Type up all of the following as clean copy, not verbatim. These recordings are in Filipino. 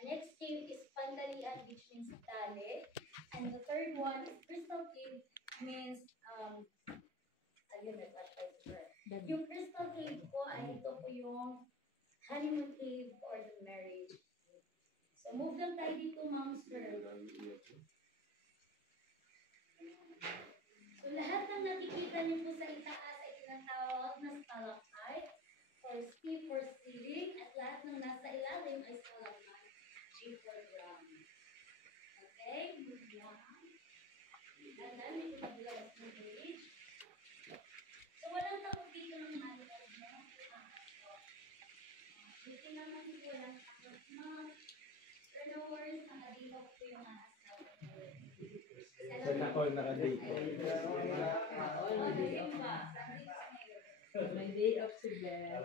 Next cave is Pandalian, which means dali. And the third one is Crystal Cave, means, ayun, yung Crystal Cave po ay ito po yung honeymoon cave or the marriage cave. So move lang tayo dito, Ma'am Sir. So lahat ng nakikita niyo po sa itaas ay tinatawag na stalactite or C for ceiling at lahat ng nasa ilalim ay stalagmite, G for ground. Okay, move lang. And then, may pinabilas ng page. So walang takot dito ng manual, no? Dito naman po walang takot, no? Pero no worries, nakadito po yung ahas natin. Saan ako nakadito? May day off si Beth.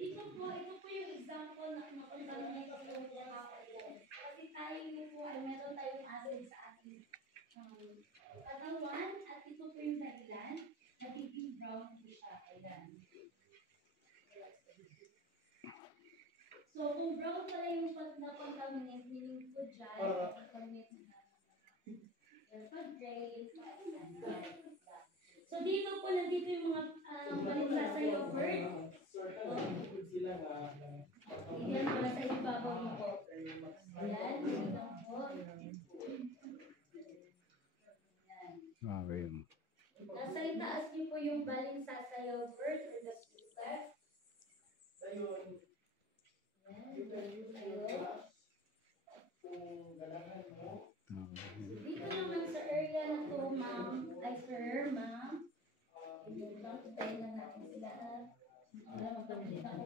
Dito po, ito po yung example na nakontaminate yung katawan. Kasi tayo po ay meron tayong acid sa ating katawan at ito po yung dahilan, nagiging brown po siya. Ayan. So, kung brown pala yung na-contaminate, meaning po dyan, contaminate na pag-gray, so, dito po, nandito yung mga balinsasayang word. Yan, wala sa ibabaw mo po. Yan, dito po. Yan. Okay. Nasa itaas niyo po yung balinsasayang word or the success. Yan, dito naman sa area na to, ma'am, ay sir, ma'am. Ibutang tayo na natin sila. Wala magpapalitan